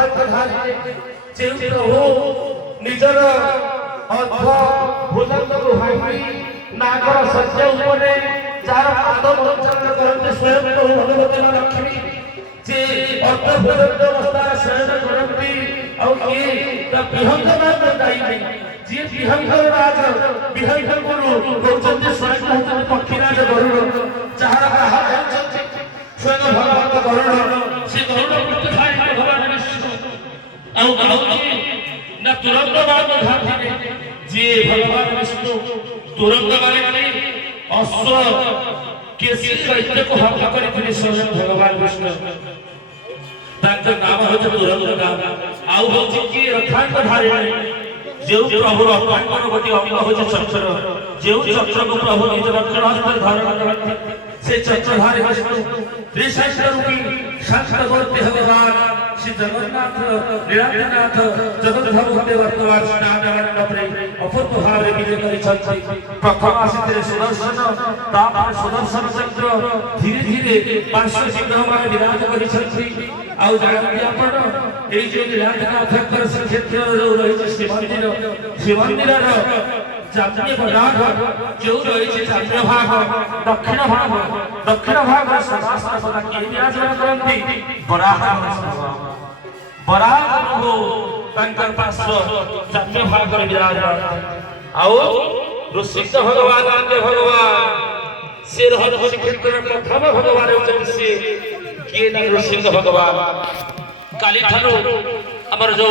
रखाधारी जे प्रभु निजर अध भुजंग को भांगी नागर सज्जा उपरे जार पाद मंचन करते स्वयं प्रभु भगवती लक्ष्मी जे अध भुजंग अवस्था शयन करती और ये विहंग नाम गाई जे विहंग राज विहंग गुरु होचंती स्वयं होचंती पक्षीराज गरुड़ जहार कहा होचंती स्वयं भगवत गरुड़ से गरुड़ पुत्र थाई भगवान विष्णु औ गाउची न तुरंत बाण घाटी जे भगवान विष्णु तुरंत मारे अश्व केसी दैत्य को हत्या करथिले स्वयं भगवान विष्णु तांकर नाम होचे तुरंत नाम आउ होचे कि रखांत धारे जेउ प्रभु रखांतर गोटे अंग होचे चक्र जेउ चक्र को प्रभु निज रक्षण हस्त धारण करथि से चक्रधारी विष्णु त्रिशस्त्र रूपी शस्त्रवर्ती भगवान श्री जगन्नाथ लीलानाथ जगन्नाथ वर्तमान स्नान मंडपरे अपूर्व भावे विजय करिछथि प्रथम आसिते सुदर्शन तापर सुदर्शन चक्र धीरे धीरे पार्श्व सिंह माने विराज करिछथि आउ जानती आपण एई जे लीलानाथ कर क्षेत्र रहिछ शिव मंदिर जातीय पदार्थ जो रही जातीय भाग दक्षिण भाग शास्त्र सदा के विराजमान करती बराह प्रभु तंकर पार्श्व जातीय भाग रे विराजमान आउ ऋषिक भगवान आंदे भगवान से रहस्य क्षेत्र प्रथम भगवान होचन से के ना ऋषिक भगवान काली थारो हमर जो